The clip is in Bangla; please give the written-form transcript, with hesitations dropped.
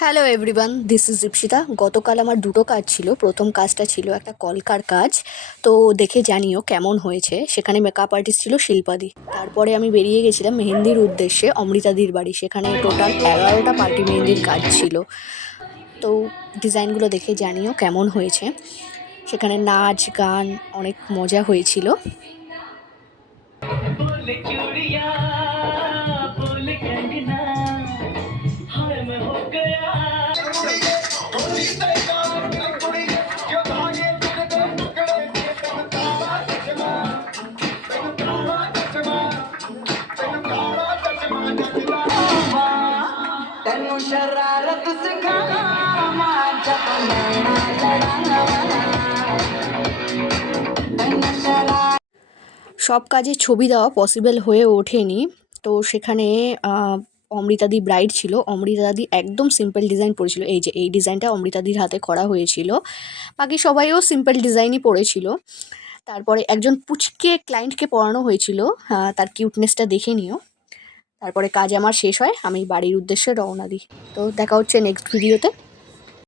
Hello everyone, this is Dipsita. গতকাল আমার দুটো কাজ ছিল। প্রথম কাজটা ছিল একটা কলকার কাজ। তো দেখে জানিও কেমন হয়েছে। সেখানে মেকআপ আর্টিস্ট ছিল শিল্পাদি। তারপরে আমি বেরিয়ে গেছিলাম মেহেন্দির উদ্দেশ্যে অমৃতাদির বাড়ি। সেখানে টোটাল 11টা পার্টি মেহেন্দির কাজ ছিল। তো ডিজাইনগুলো দেখে জানিও কেমন হয়েছে। সেখানে নাচ গান অনেক মজা হয়েছিল। बोले चूड़िया बोले कंगना हाय मैं हो गया तेनू शरारत सिखाना जब नैना लड़ाना সব কাজে ছবি দেওয়া পসিবল হয়ে ওঠেনি। তো সেখানে অমৃতাদি ব্রাইড ছিল। অমৃতাদি একদম সিম্পল ডিজাইন পরেছিল। এই যে এই ডিজাইনটা অমৃতাদির হাতে করা হয়েছিল। বাকি সবাইও সিম্পল ডিজাইনই পরেছিল। তারপরে একজন পুচকে ক্লায়েন্টকে পরানো হয়েছিল। তার কিউটনেসটা দেখে নিও। তারপরে কাজ আমার শেষ হয়, আমি বাড়ির উদ্দেশ্যে রওনা দিই। তো দেখা হচ্ছে নেক্সট ভিডিওতে।